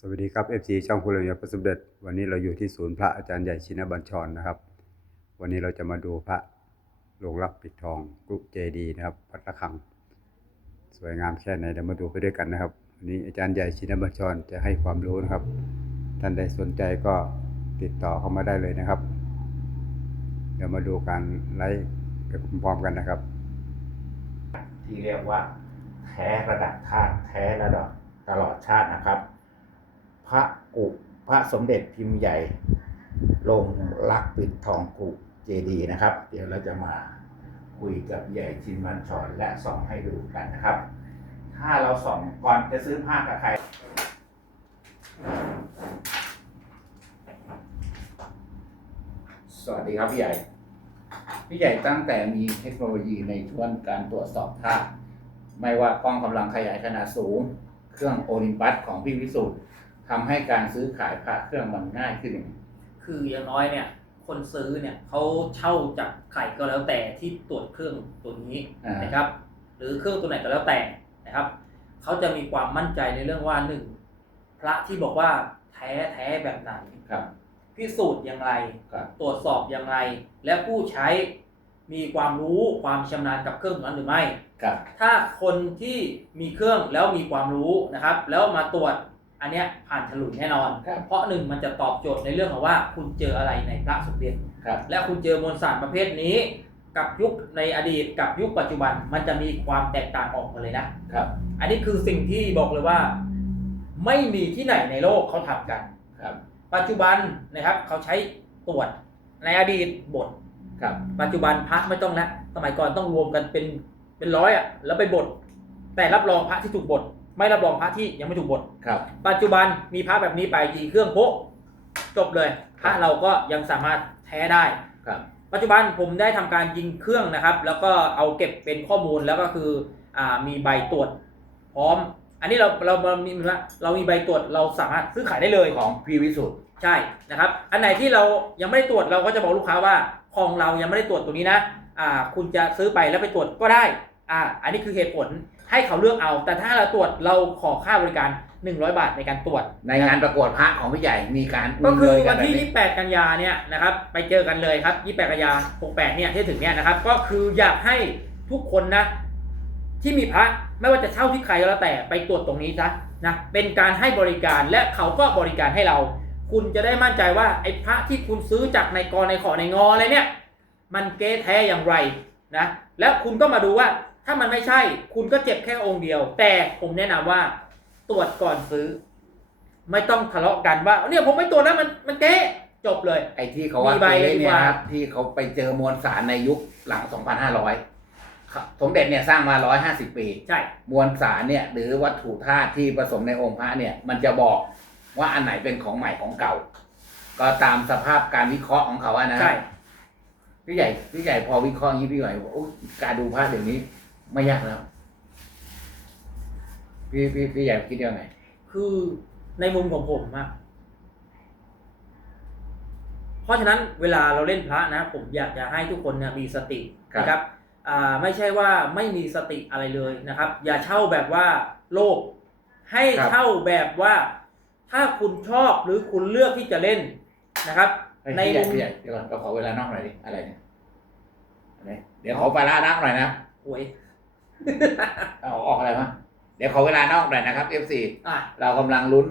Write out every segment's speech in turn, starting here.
สวัสดีครับ FC ช่องพลเรือนพระสมเด็จ วันนี้เราอยู่ที่ศูนย์พระอาจารย์ใหญ่ชินบัญชรนะครับ วันนี้เราจะมาดูพระหลวงรักปิดทองกรุเจดีนะครับพัดระฆัง สวยงามแค่ไหนเดี๋ยวมาดูไปด้วยกันนะครับวันนี้อาจารย์ใหญ่ชินบัญชรจะให้ความรู้นะครับ ท่านใดสนใจก็ติดต่อเข้ามาได้เลยนะครับ เดี๋ยวมาดูการไลฟ์ไปพร้อมๆกันนะครับ ที่เรียกว่าแท้ระดับชาติแท้ระดับตลอดชาตินะครับ พระกุพระสมเด็จพิมพ์ใหญ่ลงรักปิดทองกุเจดีนะครับ เดี๋ยวเราจะมาคุยกับใหญ่ชินวันชอนและส่องให้ดูกันนะครับ ถ้าเราส่องก่อนจะซื้อผ้ากับใครสวัสดีครับพี่ใหญ่ พี่ใหญ่ตั้งแต่มีเทคโนโลยีในช่วงการตรวจสอบธาตุไม่ว่ากล้องกำลังขยายขนาดสูง เครื่องโอลิมปัสของพี่วิสุทธ์ ทำให้การซื้อขายพระเครื่องมันง่ายขึ้น คืออย่างน้อยเนี่ย คนซื้อเนี่ยเขาเช่าจากใครก็แล้วแต่ที่ตรวจเครื่องตัวนี้อ่านนะครับ หรือเครื่องตัวไหนก็แล้วแต่นะครับเขาจะมีความมั่นใจในเรื่องว่าหนึ่งพระที่บอกว่าแท้แท้แบบไหนครับพิสูจน์อย่างไรครับตรวจสอบอย่างไร และผู้ใช้มีความรู้ความชำนาญกับเครื่องนั้นหรือไม่ครับถ้าคนที่มีเครื่องแล้วมีความรู้นะครับ แล้วมาตรวจ อันเนี้ยผ่านฉลุยแน่นอน ครับเพราะหนึ่งมันจะตอบโจทย์ในเรื่องของว่าคุณเจออะไรในพระสมเด็จครับ และคุณเจอมวลสารประเภทนี้ กับยุคในอดีตกับยุคปัจจุบันมันจะมีความแตกต่างออกมาเลยนะ ครับ อันนี้คือสิ่งที่บอกเลยว่า ไม่มีที่ไหนในโลกเขาทำกัน ครับ ปัจจุบันนะครับเขาใช้ตรวจในอดีตบท ครับ ปัจจุบันพระไม่ต้องแล้วสมัยก่อนต้องรวมกันเป็นเป็นร้อยอะแล้วไปบท แต่รับรองพระที่ถูกบท ไม่รับรองพระที่ยังไม่ถูกบทครับ ปัจจุบันมีพระแบบนี้ไปยีเครื่องโพะจบเลยพระเราก็ยังสามารถแท้ได้ ครับ ปัจจุบันผมได้ทำการยิงเครื่องนะครับ แล้วก็เอาเก็บเป็นข้อมูลแล้วก็คืออ่ามีใบตรวจ พร้อม อันนี้เราเราเรามีว่าเรามีใบตรวจเราสามารถซื้อขายได้เลยของพี่วิสุทธ์ใช่นะครับ อันไหนที่เรายังไม่ได้ตรวจเราก็จะบอกลูกค้าว่าของเรายังไม่ได้ตรวจตัวนี้นะอ่าคุณจะซื้อไปแล้วไปตรวจก็ได้อ่าอันนี้คือเหตุผล ให้เขาเลือกเอา แต่ถ้าเราตรวจเราขอค่าบริการ 100 บาทในการตรวจในงานประกวดพระของพี่ใหญ่มีการก็คือมีเลยวันที่แบบ28 กันยาเนี่ยนะครับ ไปเจอกันเลยครับ 28 กันยา 68 เนี่ยที่ถึงเนี่ยนะครับ ก็คืออยากให้ทุกคนนะ ที่มีพระไม่ว่าจะเช่าที่ใครก็แล้วแต่ไปตรวจตรงนี้ซะนะเป็นการให้บริการและเขาก็บริการให้เรา คุณจะได้มั่นใจว่าไอ้พระที่คุณซื้อจากในกอในขอในงออะไรเนี่ย มันเก๊แท้อย่างไรนะแล้วคุณก็มาดูว่า ถ้ามันไม่ใช่ คุณก็เจ็บแค่องค์เดียว แต่ผมแนะนำว่า ตรวจก่อนซื้อ ไม่ต้องทะเลาะกันว่าเนี่ยผมไม่ตรวจนะมันมันเก๊จบเลย ไอ้ที่เขาว่ามีใบเก๊เลยดีเนี่กยว่า ครับที่เขาไปเจอมวลสารในยุคหลัง 2,500ครับสมเด็จเนี่ยสร้างมา 150 ปี ใช่ มวลสารเนี่ยหรือวัตถุธาตุที่ผสมในองค์พระเนี่ย มันจะบอกว่าอันไหนเป็นของใหม่ของเก่า ก็ตามสภาพการวิเคราะห์ของเขาอะนะใช่ พี่ใหญ่พี่ใหญ่พอวิเคราะห์อย่างนี้พี่ใหญ่บอกโอ้การดูพระเดี๋ยวนี้ ไม่ยากแล้ว พี่พี่พี่ใหญ่คิดยังไงคือในมุมของผมอะเพราะฉะนั้นเวลาเราเล่นพระนะ ผมอยากจะให้ทุกคนเนี่ยมีสติครับนะครับอ่าไม่ใช่ว่าไม่มีสติอะไรเลยนะครับ อย่าเช่าแบบว่าโลภให้เช่าแบบว่า ถ้าคุณชอบหรือคุณเลือกที่จะเล่นนะครับเฮ้ยในพี่ใหญ่มุมพี่ใหญ่เดี๋ยวก่อนเราขอเวลานอกหน่อยดิอะไรเนี่ยอะไรเดี๋ยวขอเวลานอกหน่อยนะหวย เอาออกอะไรมาเดี๋ยวขอเวลานอกหน่อยนะครับ F4 อะเรากำลังลุ้น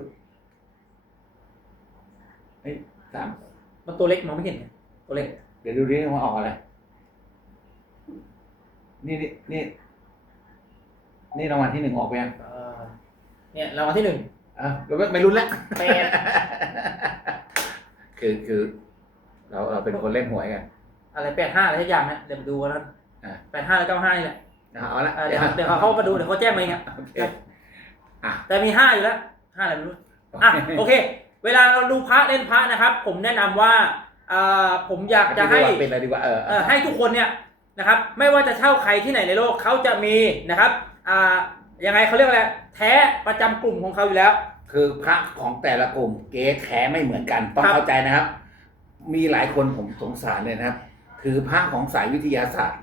เฮ้ยสามมันตัวเล็กมองไม่เห็นไงตัวเล็กเดี๋ยวดูดิว่าออกอะไร นี่นี่นี่นี่รางวัลที่หนึ่งออกไปยังเอ่อเนี่ยรางวัลที่หนึ่งอะเราไม่ไม่ลุ้นแล้วแปดคือคือ เราเราเป็นคนเล่นหวยกันอะไรแปดห้าอะไรทุกอย่างนะเดี๋ยวมาดูกันแล้วอะ แปดห้าแล้วเก้าห้านี่แหละ เอาละเออเดี๋ยวเดี๋ยวเขาเข้ามาดูเดี๋ยวเขาแจ้งมาเองอะโอเคอะแต่มีห้าอยู่แล้วห้าอะไรไม่รู้อะโอเค เวลาเราดูพระเล่นพระนะครับ ผมแนะนำว่าอ่าผมอยากจะให้ เป็นอะไรดีกว่าเออเอ่อให้ทุกคนเนี่ยนะครับไม่ว่าจะเช่าใครที่ไหนในโลกเขาจะมีนะครับอ่ายังไงเขาเรียกอะไรแท้ประจำกลุ่มของเขาอยู่แล้ว คือพระของแต่ละกลุ่มเก๊แท้ไม่เหมือนกัน ต้องครับ เข้าใจนะครับ มีหลายคนผมสงสารเลยนะครับ ถือพระของสายวิทยาศาสตร์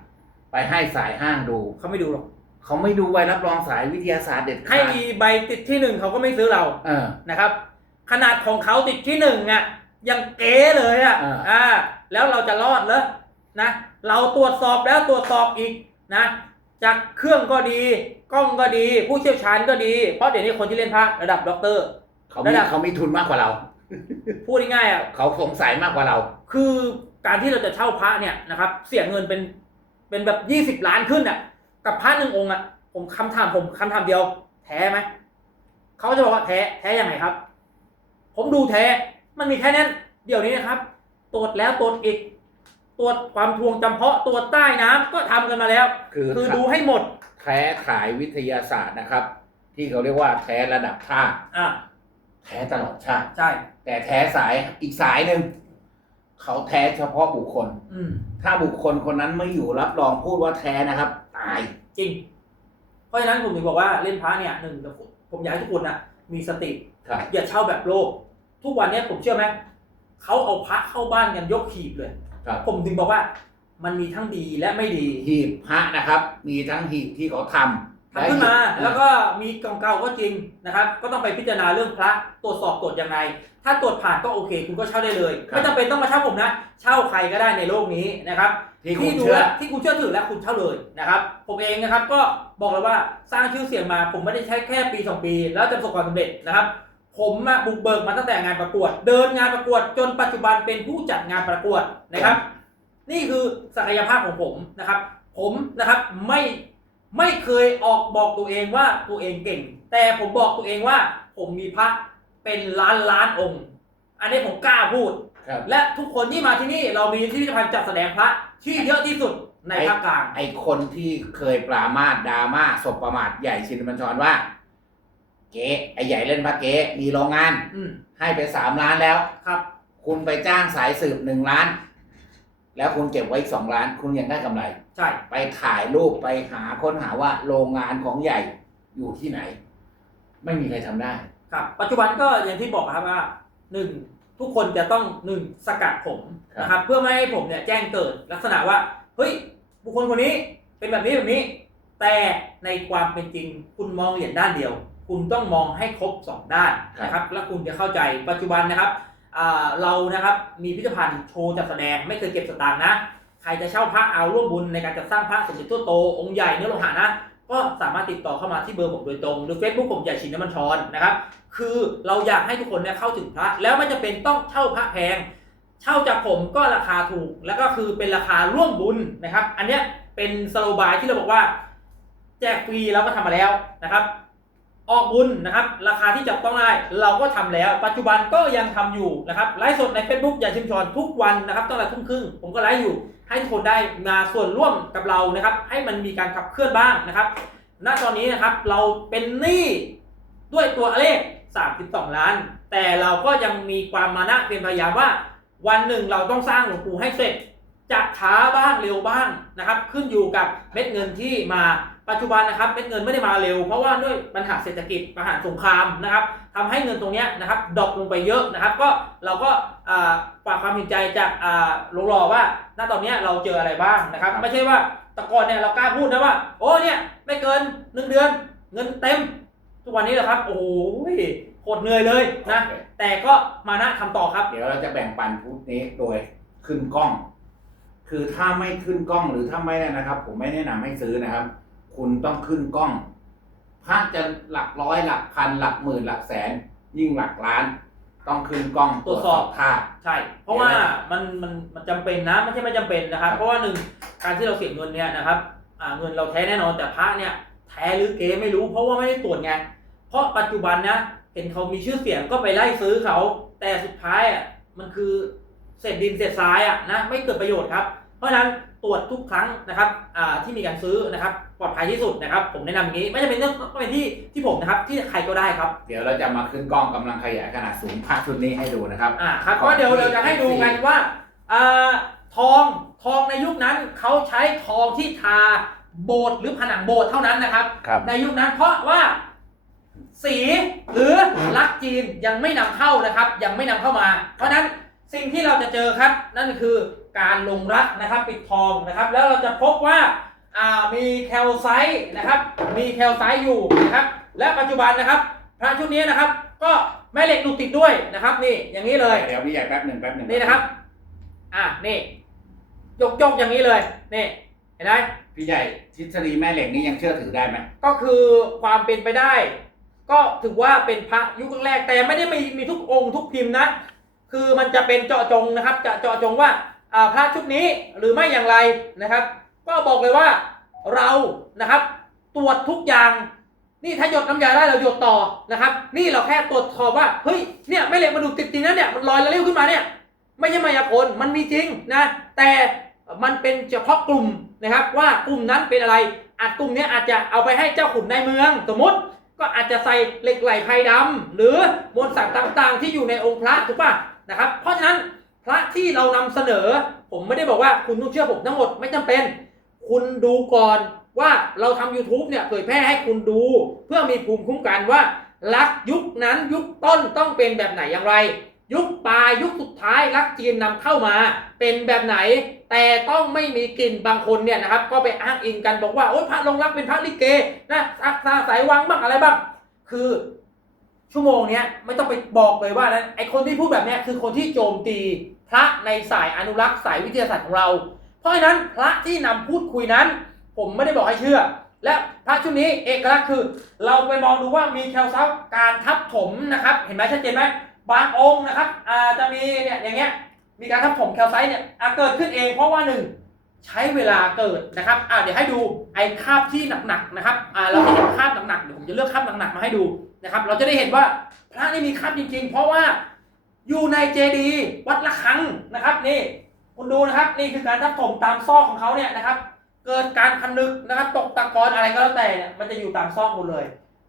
ไปให้สายห้างดู เขาไม่ดูหรอกเขาไม่ดูใบรับรองสายวิทยาศาสตร์เด็ดขาให้ดมีใบติดที่หนึ่งเขาก็ไม่ซื้อเราเออ นะครับ ขนาดของเขาติดที่หนึ่งอะยังเก๋เลยอะอ่าอ่าแล้วเราจะรอดเหรอนะ เราตรวจสอบแล้วตรวจสอบอีกนะ จากเครื่องก็ดี กล้องก็ดี ผู้เชี่ยวชาญก็ดี เพราะเดี๋ยวนี้คนที่เล่นพระระดับด็อกเตอร์ เขามีระดับ เขามีทุนมากกว่าเรา พูดง่ายๆอะ เขาสงสัยมากกว่าเรา คือการที่เราจะเช่าพระเนี่ยนะครับ เสียเงินเป็น เป็นแบบยี่สิบล้านขึ้นอะ กับพระหนึ่งองค์อะ ผมคำถามผมคำถามเดียว แท้ไหมเขาจะบอกว่าแท้แท้ยังไงครับ ผมดูแท้มันมีแค่นั้น เดี๋ยวนี้นะครับ ตรวจแล้วตรวจอีก ตรวจความทวงจำเพาะตรวจใต้น้ำก็ทำกันมาแล้ว คือคือดูให้หมด แท้ขายวิทยาศาสตร์นะครับ ที่เขาเรียกว่าแท้ระดับชาติอะแท้ตลอดชาติใช่ แต่แท้สายอีกสายหนึ่ง เขาแท้เฉพาะบุคคล อืม ถ้าบุคคลคนนั้นไม่อยู่รับรองพูดว่าแท้นะครับ ตาย จริง เพราะฉะนั้นผมถึงบอกว่าเล่นพระเนี่ยหนึ่งผมอยากให้ทุกคนน่ะ มีสติ ครับ อย่าเช่าแบบโลภทุกวันเนี้ยผมเชื่อไหมเขาเอาพระเข้าบ้านกันยกขีบเลย ครับ ผมถึงบอกว่ามันมีทั้งดีและไม่ดี หีบพระนะครับ มีทั้งหีบที่เขาทำ ทำขึ้นมาและหีบแล้วก็มีเก่าๆก็จริงนะครับ ก็ต้องไปพิจารณาเรื่องพระตรวจสอบตรวจยังไง ถ้าตรวจผ่านก็โอเค คุณก็เช่าได้เลยไม่จำเป็นต้องมาเช่าผมนะ เช่าใครก็ได้ในโลกนี้นะครับที่คุณที่ดูเชื่อแลที่คุณเชื่อถือและคุณเช่าเลยนะครับ ผมเองนะครับก็บอกเลยว่าสร้างชื่อเสียงมา ผมไม่ได้ใช้แค่ปีสองปี แล้วจะประสบความสำเร็จนะครับ ผมอะบุกเบิกมาตั้งแต่งานประกวด เดินงานประกวดจนปัจจุบันเป็นผู้จัดงานประกวดนะครับ นี่คือศักยภาพของผมนะครับ ผมนะครับไม่ ไม่เคยออกบอกตัวเองว่าตัวเองเก่ง แต่ผมบอกตัวเองว่า ผมมีพระเป็นล้านล้านองค์ อันนี้ผมกล้าพูด ครับและทุกคนที่มาที่นี่เรามีที่พิพิธภัณฑ์จัดแสดงพระที่เยอะที่สุดในภาคกลาง ไอคนที่เคยปรามาสดราม่าสบประมาทใหญ่ชินบัญชรว่า เก๊ไอใหญ่เล่นพระเก๊มีโรงงาน อืมให้ไปสามล้านแล้ว ครับ คุณไปจ้างสายสืบหนึ่งล้าน แล้วคุณเก็บไว้อีกสองล้าน คุณยังได้กำไร ใช่ไปถ่ายรูปไปหาค้นหาว่าโรงงานของใหญ่อยู่ที่ไหน ไม่มีใครทำได้ ครับ ปัจจุบันก็อย่างที่บอกครับว่าหนึ่งทุกคนจะต้องหนึ่งสกัดผมครับ นะครับ เพื่อไม่ให้ผมเนี่ยแจ้งเกิดลักษณะว่าเฮ้ยบุคคลคนนี้เป็นแบบนี้แบบนี้ แต่ในความเป็นจริงคุณมองเหรียญด้านเดียว คุณต้องมองให้ครบสองด้านนะครับแล้วคุณจะเข้าใจปัจจุบันนะครับอ่าเรานะครับมีพิพิธภัณฑ์โชว์จัดแสดงไม่เคยเก็บสตางค์นะ ใครจะเช่าพระเอาร่วมบุญในการจัดสร้างพระสมเด็จตัวโตองค์ใหญ่เนื้อโลหะนะก็สามารถติดต่อเข้ามาที่เบอร์ผมโดยตรง หรือ Facebook ผมใหญ่ชินน้ำมันชรนนะครับคือเราอยากให้ทุกคนเนี่ยเข้าถึงพระ แล้วไม่จำเป็นต้องเช่าพระแพง เช่าจากผมก็ราคาถูก แล้วก็คือเป็นราคาร่วมบุญนะครับ อันเนี้ยเป็นสโลบายที่เราบอกว่า แจกฟรีเราก็ทำมาแล้วนะครับออกบุญนะครับ ราคาที่จับต้องได้เราก็ทำแล้ว ปัจจุบันก็ยังทำอยู่นะครับไลฟ์สดใน Facebook อย่าชิมชอนทุกวันนะครับตั้งแต่ทุ่มครึ่งผมก็ไลฟ์อยู่ ให้ทุกคนได้มาส่วนร่วมกับเรานะครับ ให้มันมีการขับเคลื่อนบ้างนะครับ ณตอนนี้นะครับเราเป็นหนี้ด้วยตัวเลข 32 ล้าน แต่เราก็ยังมีความมานะเพียรพยายามว่า วันหนึ่งเราต้องสร้างหลวงปู่ให้เสร็จจะช้าบ้างเร็วบ้างนะครับ ขึ้นอยู่กับเม็ดเงินที่มา ปัจจุบันนะครับเม็ดเงินไม่ได้มาเร็ว เพราะว่าด้วยปัญหาเศรษฐกิจปัญหาสงครามนะครับทำให้เงินตรงเนี้ยนะครับดรอปลงไปเยอะนะครับ ก็เราก็อ่าฝากความเห็นใจจากอ่าหลวงรอว่าณตอนเนี้ยเราเจออะไรบ้างนะครับ ไม่ใช่ว่าแต่ก่อนเนี่ยเรากล้าพูดนะว่าโอ้เนี่ยไม่เกินหนึ่งเดือน เงินเต็ม ทุกวันนี้แหละครับ โอ้โหโหดเหนื่อยเลยนะโอเคแต่ก็มานะทำต่อครับ เดี๋ยวเราจะแบ่งปันพุทนี้โดยขึ้นกล้อง คือถ้าไม่ขึ้นกล้องหรือถ้าไม่ได้นะครับ ผมไม่แนะนำให้ซื้อนะครับ คุณต้องขึ้นกล้อง พระจะหลักร้อยหลักพันหลักหมื่นหลักแสน ยิ่งหลักล้าน ต้องขึ้นกล้องตรวจสอบค่าใช่ เพราะว่ามันมันมันจำเป็นนะไม่ใช่ไม่จำเป็นนะครับครับเพราะว่าหนึ่งการที่เราเสียเงินเนี่ยนะครับอ่าเงินเราแท้แน่นอนแต่พระเนี่ยแท้หรือเก๊ไม่รู้เพราะว่าไม่ได้ตรวจไงเพราะปัจจุบันนะเห็นเขามีชื่อเสียงก็ไปไล่ซื้อเขา แต่สุดท้ายอะมันคือเศษดินเศษทรายอะนะไม่เกิดประโยชน์ครับ เพราะฉะนั้นตรวจทุกครั้งนะครับอ่าที่มีการซื้อนะครับปลอดภัยที่สุดนะครับ ผมแนะนำอย่างนี้ไม่จำเป็นต้องต้องเป็นที่ที่ผมนะครับที่ใครก็ได้ครับ เดี๋ยวเราจะมาขึ้นกล้องกำลังขยายขนาดสูงพระชุดนี้ให้ดูนะครับอ่าครับขอบก็เดี๋ยวคุณเราจะให้ดูกัน FC ว่าอ่าทองทองในยุคนั้นเขาใช้ทองที่ทาโบสถ์หรือผนังโบสถ์เท่านั้นนะครับครับในยุคนั้นเพราะว่าสีหรือลักจีนยังไม่นำเข้านะครับ ยังไม่นำเข้ามา เพราะฉะนั้นสิ่งที่เราจะเจอครับ นั่นก็คือ การลงรักนะครับปิดทองนะครับ แล้วเราจะพบว่าอ่ามีแคลไซต์นะครับ มีแคลไซต์อยู่นะครับ และปัจจุบันนะครับ พระชุดนี้นะครับ ก็แม่เหล็กดูดติดด้วยนะครับ นี่อย่างนี้เลยเดี๋ยวพี่ใหญ่แป๊บหนึ่งแป๊บหนึ่งนี่นะครับ อะนี่ยกยกอย่างนี้เลยนี่เห็นไหมพี่ใหญ่ทฤษฎีแม่เหล็กนี่ยังเชื่อถือได้ไหมก็คือความเป็นไปได้ ก็ถือว่าเป็นพระยุคแรกๆแต่ไม่ได้มีมีทุกองค์ทุกพิมพ์นะ คือมันจะเป็นเจาะจงนะครับ จะเจาะจงว่าอ่า พระชุดนี้หรือไม่อย่างไรนะครับ ก็บอกเลยว่าเรานะครับ ตรวจทุกอย่างนี่ถ้าหยดน้ำยาได้เราหยดต่อนะครับ นี่เราแค่ตรวจสอบว่าเฮ้ยเนี่ยไม่เหล็กมันดูติดจริงนะเนี่ยมันลอยแล้วเร็วขึ้นมาเนี่ย ไม่ใช่มายากลมันมีจริงนะแต่มันเป็นเฉพาะกลุ่มนะครับ ว่ากลุ่มนั้นเป็นอะไรอาจกลุ่มนี้อาจจะเอาไปให้เจ้าขุนในเมืองสมมติก็อาจจะใส่เหล็กไหลไพรดำหรือมวลสารต่างๆ ที่อยู่ในองค์พระถูกป่ะนะครับ เพราะฉะนั้น พระที่เรานำเสนอ ผมไม่ได้บอกว่าคุณต้องเชื่อผมทั้งหมดไม่จำเป็น คุณดูก่อนว่าเราทำ YouTube เนี่ยเผยแพร่ให้คุณดู เพื่อมีภูมิคุ้มกันว่าลักยุคนั้นยุคต้นต้องเป็นแบบไหนอย่างไร ยุคปลายยุคสุดท้ายลักจีนนำเข้ามา เป็นแบบไหน แต่ต้องไม่มีกลิ่นบางคนเนี่ยนะครับ ก็ไปอ้างอิงกันบอกว่าโอ๊ยพระลงรักเป็นพระลิเกนะอักษาสายวังบ้างอะไรบ้างคือ ชั่วโมงเนี้ยไม่ต้องไปบอกเลยว่านะไอคนที่พูดแบบเนี้ยคือคนที่โจมตีพระในสายอนุรักษ์สายวิทยาศาสตร์ของเรา เพราะฉะนั้นพระที่นำพูดคุยนั้น ผมไม่ได้บอกให้เชื่อ และพระชุดนี้เอกลักษณ์คือ เราไปมองดูว่ามีแคลซับการทับถมนะครับ เห็นไหมชัดเจนไหมบางองค์นะครับอาจะมีเนี่ยอย่างเงี้ยมีการทับถมแคลไซต์เนี่ยเกิดขึ้นเองเพราะว่าหนึ่งใช้เวลาเกิดนะครับอ่าเดี๋ยวให้ดูไอ้คาบที่หนักๆนะครับอ่าเราจะเห็นคาบหนักๆเดี๋ยวผมจะเลือกคาบหนักๆมาให้ดู นะครับ เราจะได้เห็นว่าพระนี่มีคราบจริง ๆ เพราะว่าอยู่ในเจดีย์วัดละคังนะครับนี่คุณดูนะครับนี่คือการทับถมตามซอกของเขาเนี่ยนะครับ เกิดการพันึกนะครับ ตกตะกอนอะไรก็แล้วแต่เนี่ยมันจะอยู่ตามซอกหมดเลย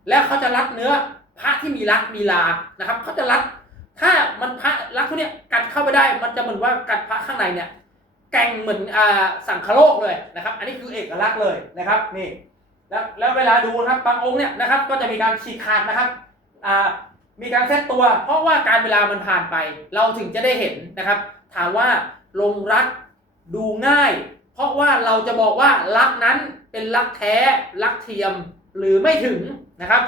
แล้วเขาจะรัดเนื้อพระที่มีรักมีลานะครับเขาจะรัดถ้ามันพระรักพวกเนี้ยกัดเข้าไปได้มันจะเหมือนว่ากัดพระข้างในเนี่ยแก่งเหมือนอ่าสังคโลกเลยนะครับ อันนี้คือเอกลักษณ์เลยนะครับนี่ แล้วแล้วเวลาดูนะครับบางองค์เนี่ยนะครับก็จะมีการฉีกขาดนะครับอ่ามีการเซตตัว เพราะว่าการเวลามันผ่านไป เราถึงจะได้เห็นนะครับ ถามว่าลงรักดูง่าย เพราะว่าเราจะบอกว่ารักนั้นเป็นรักแท้รักเทียมหรือไม่ถึงนะครับ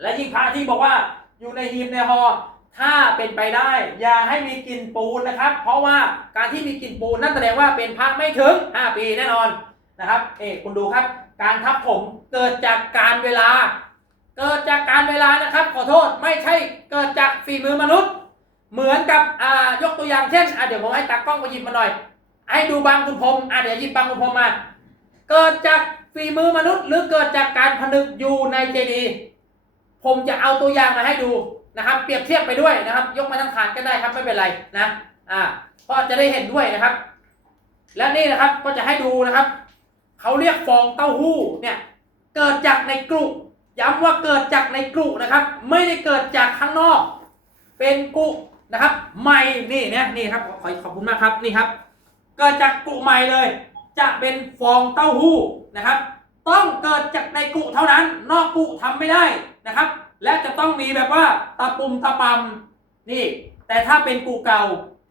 และยิ่งพระที่บอกว่าอยู่ในหีบในหอถ้าเป็นไปได้ อย่าให้มีกลิ่นปูนนะครับ เพราะว่าการที่มีกลิ่นปูนนั่นแสดงว่าเป็นพระไม่ถึง 5 ปีแน่นอนนะครับ เอ๊คุณดูครับ การทับผมเกิดจากการเวลา เกิดจากการเวลานะครับ ขอโทษไม่ใช่เกิดจากฝีมือมนุษย์ เหมือนกับอ่ายกตัวอย่างเช่นอะเดี๋ยวผมให้ตากล้องมาหยิบมาหน่อย ให้ดูบางคุณพรมอะเดี๋ยวหยิบบางคุณพรมมา เกิดจากฝีมือมนุษย์ หรือเกิดจากการผนึกอยู่ในเจดีผมจะเอาตัวอย่างมาให้ดูนะครับ เปรียบเทียบไปด้วยนะครับ ยกมาทั้งฐานก็ได้ครับไม่เป็นไรนะอ่าก็จะได้เห็นด้วยนะครับ และนี่นะครับก็จะให้ดูนะครับ เขาเรียกฟองเต้าหู้เนี่ยเกิดจากในกรุย้ำว่าเกิดจากในกรุนะครับ ไม่ได้เกิดจากข้างนอก เป็นกรุนะครับใหม่นี่เนี่ยนี่ครับขอขอบคุณมากครับนี่ครับเกิดจากกรุใหม่เลย จะเป็นฟองเต้าหู้นะครับ ต้องเกิดจากในกรุเท่านั้น นอกกรุทำไม่ได้นะครับ และจะต้องมีแบบว่าตะปุ่มตะปำนี่ แต่ถ้าเป็นกรุเก่า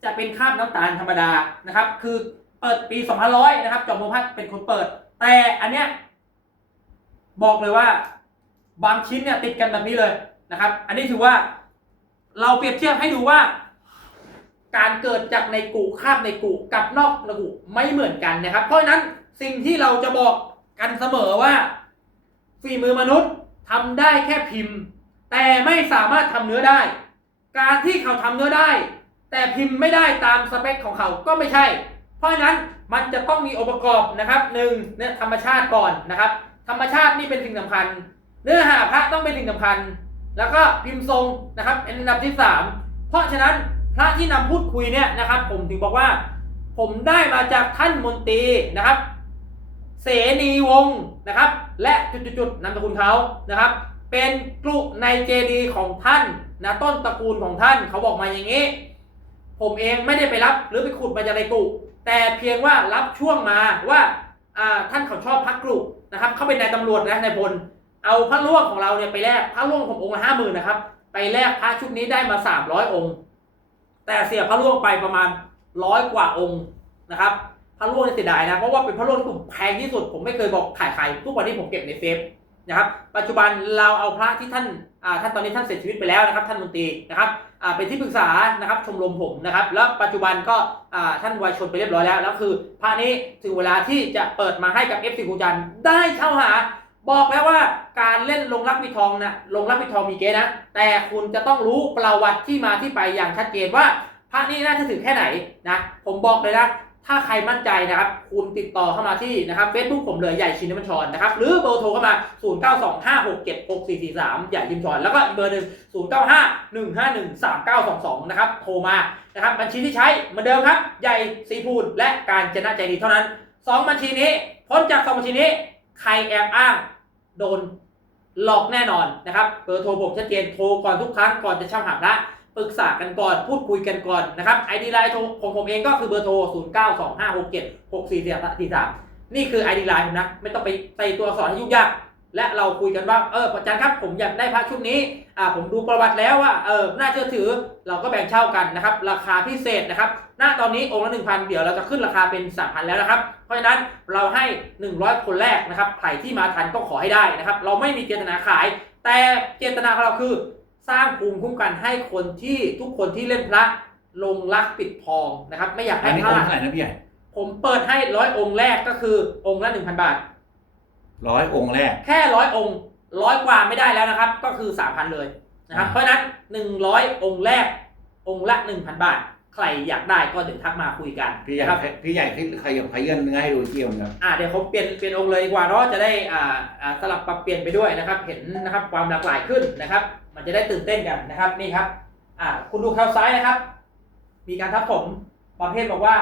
จะเป็นคราบน้ำตาลธรรมดานะครับ คือ เปิดปี 2500 นะครับจอมพลพัฒน์เป็นคนเปิด แต่อันเนี้ยบอกเลยว่าบางชิ้นเนี่ยติดกันแบบนี้เลยนะครับ อันนี้ถือว่าเราเปรียบเทียบให้ดูว่า การเกิดจากในกุคาบในกุกับนอกในกุไม่เหมือนกันนะครับ เพราะฉะนั้นสิ่งที่เราจะบอกกันเสมอว่าฝีมือมนุษย์ทำได้แค่พิมพ์ แต่ไม่สามารถทำเนื้อได้ การที่เขาทำเนื้อได้ แต่พิมพ์ไม่ได้ตามสเปคของเขาก็ไม่ใช่ เพราะฉะนั้นมันจะต้องมีองค์ประกอบนะครับหนึ่งเนี่ยธรรมชาติก่อนนะครับ ธรรมชาตินี่เป็นสิ่งสำคัญ เนื้อหาพระต้องเป็นสิ่งสำคัญ แล้วก็พิมพ์ทรงนะครับเป็นอันดับที่สามเพราะฉะนั้นพระที่นำพูดคุยเนี่ยนะครับ ผมถึงบอกว่า ผมได้มาจากท่านมนตรีนะครับ เสนีวงศ์นะครับ และจุดๆนามสกุลเขานะครับ เป็นกลุ่ในเจดีย์ของท่านนะต้นตระกูลของท่านเขาบอกมาอย่างนี้ ผมเองไม่ได้ไปรับหรือไปขุดมาจากในกลุ่ แต่เพียงว่ารับช่วงมาว่าท่านเขาชอบพักกลุ่มนะครับ เขาเป็นนายตำรวจนะนายพลเอาพระล่วงของเราเนี่ยไปแลกพระล่วงผมองค์ละห้าหมื่นนะครับ ไปแลกพระชุดนี้ได้มาสามร้อยองค์ แต่เสียพระล่วงไปประมาณร้อยกว่าองค์นะครับพระล่วงเสียดายนะเพราะว่าเป็นพระล่วงที่ผมแพงที่สุด ผมไม่เคยบอกขายใครทุกวันนี้ผมเก็บในเซฟนะครับ ปัจจุบันเราเอาพระที่ท่านท่านตอนนี้ท่านเสียชีวิตไปแล้วนะครับ ท่านมนตรีนะครับ เป็นที่ปรึกษานะครับชมรมผมนะครับ แล้วปัจจุบันก็ท่านวัยชนไปเรียบร้อยแล้วแล้วคือพระนี้ถึงเวลาที่จะเปิดมาให้กับเอฟซีครูจันได้เช่าหา บอกแล้วว่าการเล่นลงรักปิดทองนะลงรักปิดทองมีเกณฑ์นะ แต่คุณจะต้องรู้ประวัติที่มาที่ไปอย่างชัดเจนว่าพระนี้น่าจะถึงแค่ไหนนะผมบอกเลยนะ ถ้าใครมั่นใจนะครับ คุณติดต่อเข้ามาที่นะครับเฟซบุ๊กผมเลยใหญ่ชินบัญชรนะครับ หรือเบอร์โทรเข้ามา 0 9 2 5 6 7 6 4 4 3 ใหญ่ชินบัญชร แล้วก็อีกเบอร์หนึ่ง0 9 5 1 5 1 3 9 2 2 นะครับ โทรมานะครับ บัญชีที่ใช้เหมือนเดิมครับ ใหญ่สีพูนและการจนะใจดีเท่านั้น 2 บัญชีนี้ พ้นจาก 2 บัญชีนี้ ใครแอบอ้าง โดนหลอกแน่นอนนะครับ เบอร์โทรผมชัดเจน โทรก่อนทุกครั้งก่อนจะช่าหาพระ ปรึกษากันก่อน พูดคุยกันก่อนนะครับไอดีไลน์ของผมเองก็คือเบอร์โทร 0 9 2 5 6 7 6 4 4 3นี่คือไอดีไลน์ผมนะ ไม่ต้องไปใส่ตัวสอักษรให้ยุ่งยากและเราคุยกันว่าเอออาจารย์ครับผมอยากได้พระชุดนี้อ่าผมดูประวัติแล้วว่าเออน่าเชื่อถือเราก็แบ่งเช่ากันนะครับ ราคาพิเศษนะครับณตอนนี้องค์ละ1,000 เดี๋ยวเราจะขึ้นราคาเป็น 3,000 แล้วนะครับ เพราะฉะนั้นเราให้ 100 คนแรกนะครับใครที่มาทันก็ขอให้ได้นะครับ เราไม่มีเจตนาขาย แต่เจตนาของเราคือ สร้างภูมิคุ้มกันให้คนที่ทุกคนที่เล่นพระลงรักปิดทองนะครับ ไม่อยากอัให้นนี้พองลาค์ดเท่าไหร่นะพี่ใหญ่ผมเปิดให้ร้อยองค์แรกก็คือองค์ละ1,000บาท ร้อยองค์แรก แค่ร้อยองค์ร้อยกว่าไม่ได้แล้วนะครับ ก็คือ3,000เลยนะครับ อ่า เพราะฉะนั้น100องค์แรกองค์ละ1,000บาท ใครอยากได้ก็เดี๋ยวทักมาคุยกันพี่ใหญ่นะครับพี่ใหญ่ที่ขยับขยื่นเนื้อให้ดูเกี่ยวนะครับอ่าเดี๋ยวผมเปลี่ยนเปลี่ยนองค์เลยดีกว่าเนาะจะได้อ่าอ่าสลับปรับเปลี่ยนไปด้วยนะครับ เห็นนะครับความหลากหลายขึ้นนะครับ มันจะได้ตื่นเต้นกันนะครับนี่ครับอ่าคุณดูแคลซ้ายนะครับ มีการทับถมประเภทบอกว่า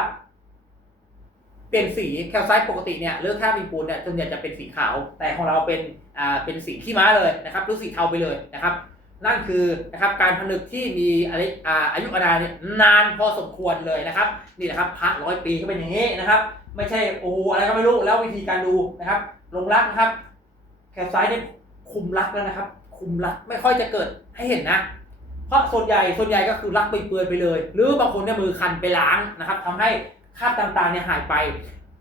เปลี่ยนสีแคลไซต์ปกติเนี่ยเลือกค่ามีปูนเนี่ยส่วนใหญ่จะเป็นสีขาว แต่ของเราเป็นอ่าเป็นสีขี้ม้าเลยนะครับหรือสีเทาไปเลยนะครับ นั่นคือนะครับการผนึกที่มีอะไรอาอายุอานาเนี่ยนานพอสมควรเลยนะครับ นี่นะครับพระร้อยปีก็เป็นอย่างนี้นะครับ ไม่ใช่โอ้อะไรก็ไม่รู้แล้ววิธีการดูนะครับ ลงรักนะครับแคลไซต์เนี่ยคุมรักแล้วนะครับ คุมรักไม่ค่อยจะเกิดให้เห็นนะ เพราะส่วนใหญ่ส่วนใหญ่ก็คือรักไปเปื่อยไปเลย หรือบางคนเนี่ยมือคันไปล้างนะครับทำให้คราบต่างๆเนี่ยหายไป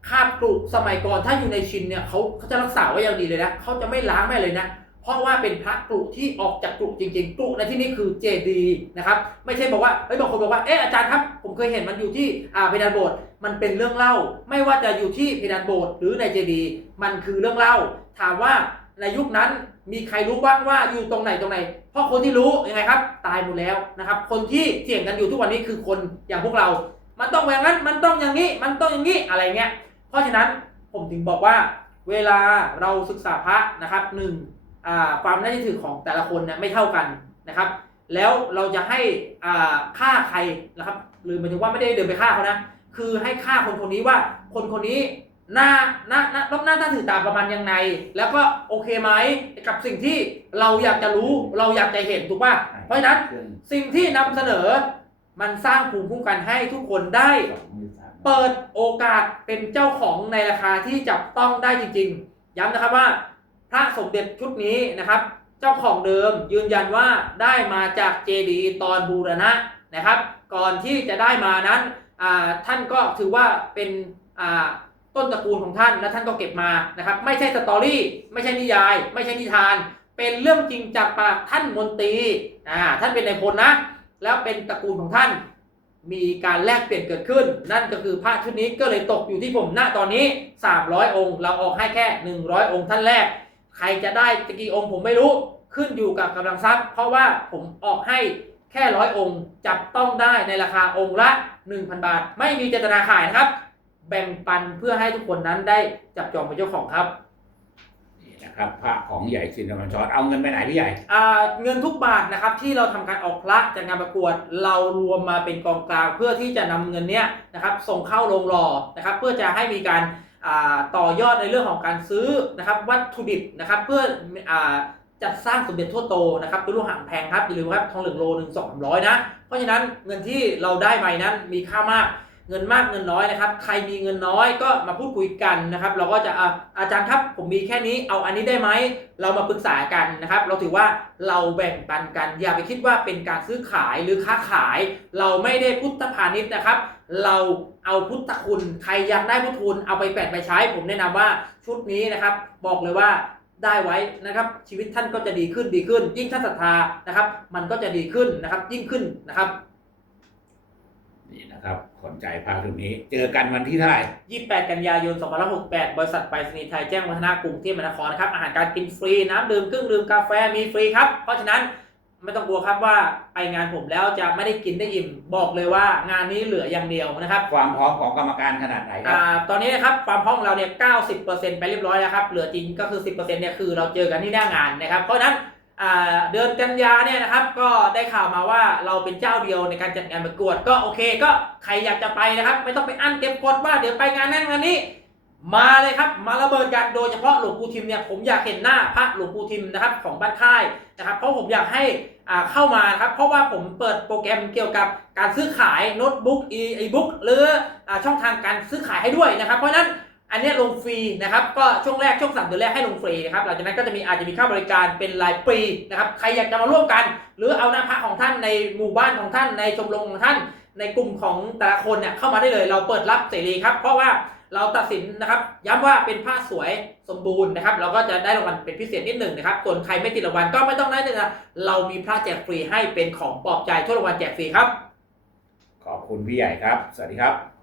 คาบกรุสมัยก่อนถ้าอยู่ในชินเนี่ยเขาเขาจะรักษาไว้อย่างดีเลยนะเขาจะไม่ล้างไม่เลยนะ เพราะว่าเป็นพระกรุที่ออกจากกรุจริงๆกรุในที่นี้คือเจดีย์นะครับ ไม่ใช่บอกว่าเฮ้ยบางคนบอกว่าเอออาจารย์ครับ ผมเคยเห็นมันอยู่ที่อ่าเพดานโบสถ์มันเป็นเรื่องเล่า ไม่ว่าจะอยู่ที่เพดานโบสถ์หรือในเจดีย์มันคือเรื่องเล่า ถามว่าในยุคนั้นมีใครรู้บ้างว่าอยู่ตรงไหนตรงไหน เพราะคนที่รู้ยังไงครับ ตายหมดแล้วนะครับ คนที่เสี่ยงกันอยู่ทุกวันนี้คือคนอย่างพวกเรา มันต้องอย่างนั้น มันต้องอย่างนี้ มันต้องอย่างนี้อะไรเงี้ย เพราะฉะนั้นผมถึงบอกว่า เวลาเราศึกษาพระนะครับหนึ่ง ความน่าเชื่อถือของแต่ละคนเนี่ยไม่เท่ากันนะครับ แล้วเราจะให้อ่าใครนะครับ หรือหมายถึงว่าไม่ได้เดินไปฆ่าเขานะ คือให้ฆ่าคนคนนี้ว่าคนคนนี้หน้าหน้าหน้าหน้าหน้าถือตาประมาณยังไง แล้วก็โอเคไหมกับสิ่งที่เราอยากจะรู้เราอยากจะเห็นถูกป่ะเพราะฉะนั้นสิ่งที่นำเสนอมันสร้างภูมิคุ้มกันให้ทุกคนได้ เปิดโอกาสเป็นเจ้าของในราคาที่จับต้องได้จริง ๆ ย้ำนะครับว่า ระสมเด็จชุดนี้นะครับ เจ้าของเดิมยืนยันว่าได้มาจากเจดีตอนบูรณะนะครับ ก่อนที่จะได้มานั้นท่านก็ถือว่าเป็นต้นตระกูลของท่านและท่านก็เก็บมานะครับ ไม่ใช่สตอรี่ ไม่ใช่นิยาย ไม่ใช่นิทาน เป็นเรื่องจริงจากปากท่านมนตรีท่านเป็นนายพลนะ แล้วเป็นตระกูลของท่านมีการแลกเปลี่ยนเกิดขึ้น นั่นก็คือพระชุดนี้ก็เลยตกอยู่ที่ผมณตอนนี้ 300 องค์ เราออกให้แค่ 100 องค์ท่านแรก ใครจะได้ตะกี่องค์ผมไม่รู้ขึ้นอยู่กับกำลังทรัพย์ เพราะว่าผมออกให้แค่ร้อยองค์จับต้องได้ในราคาองค์ละ 1,000 บาท ไม่มีเจตนาขายนะครับ แบ่งปันเพื่อให้ทุกคนนั้นได้จับจองเป็นเจ้าของครับนี่นะครับพระของใหญ่สินธรรมชรเอาเงินไปไหนพี่ใหญ่อ่าเงินทุกบาทนะครับที่เราทำการออกพระจากงานประกวดเรารวมมาเป็นกองกลางเพื่อที่จะนำเงินเนี้ยนะครับส่งเข้าโรงหล่อนะครับ เพื่อจะให้มีการอ่า ต่อยอดในเรื่องของการซื้อนะครับวัตถุดิบนะครับเพื่อจัดสร้างสมเด็จทั่วโตนะครับตัวลูกหางแพงครับอย่าลืมครับทองเหลืองโลหนึ่งสองร้อยนะ เพราะฉะนั้นเงินที่เราได้ไปนั้นมีค่ามากเงินมากเงินน้อยนะครับ ใครมีเงินน้อยก็มาพูดคุยกันนะครับ เราก็จะอาจารย์ครับผมมีแค่นี้เอาอันนี้ได้ไหม เรามาปรึกษากันนะครับ เราถือว่าเราแบ่งปันกัน อย่าไปคิดว่าเป็นการซื้อขายหรือค้าขาย เราไม่ได้พุทธพาณิชย์นะครับ เราเอาพุทธคุณใครอยากได้พุทธคุณเอาไปแปดไปใช้ ผมแนะนำว่าชุดนี้นะครับ บอกเลยว่าได้ไว้นะครับ ชีวิตท่านก็จะดีขึ้นดีขึ้น ยิ่งท่านศรัทธานะครับ มันก็จะดีขึ้นนะครับ ยิ่งขึ้นนะครับนี่นะครับสนใจพระรุ่นนี้ เจอกันวันที่เท่าไหร่ 28 กันยายน 2568 บริษัทไปรษณีย์ไทยแจ้งวัฒนากรุงเทพมหานครนะครับ อาหารการกินฟรี น้ำดื่มเครื่องดื่มกาแฟมีฟรีครับ เพราะฉะนั้น ไม่ต้องกลัวครับว่าไปงานผมแล้วจะไม่ได้กินได้อิ่ม บอกเลยว่างานนี้เหลืออย่างเดียวนะครับความพร้อมของกรรมการขนาดไหนครัอ่าบ ตอนนี้นะครับความพร้อมของเราเนี่ย 90%ไปเรียบร้อยแล้วครับเหลือจริงก็คือ 10%เนี่ยคือเราเจอกันที่หน้างานนะครับ เพราะฉะนั้นอ่าเดือนกันยาเนี่ยนะครับก็ได้ข่าวมาว่าเราเป็นเจ้าเดียวในการจัดงานประกวดก็โอเคก็ใครอยากจะไปนะครับ ไม่ต้องไปอั้นเก็บกดว่าเดี๋ยวไปงานนั้นงานนี้ มาเลยครับมาระเบิดกันโดยเฉพาะหลวงปู่ทิมเนี่ยผมอยากเห็นหน้าพระหลวงปู่ทิมนะครับของบ้านค่าย นะครับเพราะผมอยากให้อ่าเข้ามาครับเพราะว่าผมเปิดโปรแกรมเกี่ยวกับการซื้อขายโน้ตบุ๊กอีไอบุ๊กหรืออ่าช่องทางการซื้อขายให้ด้วยนะครับ เพราะนั้นอันนี้ลงฟรีนะครับก็ช่วงแรกช่วงสามเดือนแรกให้ลงฟรีนะครับหลังจากนั้นก็จะมีอาจจะมีค่าบริการเป็นรายปีนะครับใครอยากจะมาร่วมกัน หรือเอาหน้าพระของท่านในหมู่บ้านของท่านในชมรมของท่าน ในกลุ่มของแต่ละคนเนี่ยเข้ามาได้เลย เราเปิดรับเสรีครับเพราะว่า เราตัดสินนะครับ ย้ำว่าเป็นผ้าสวยสมบูรณ์นะครับ เราก็จะได้รางวัลเป็นพิเศษนิดหนึ่งนะครับ ส่วนใครไม่ติดรางวัลก็ไม่ต้องได้เลยนะเรามีพระแจกฟรีให้เป็นของปลอบใจทั่วรางวัลแจกฟรีครับ ขอบคุณพี่ใหญ่ครับ สวัสดีครับ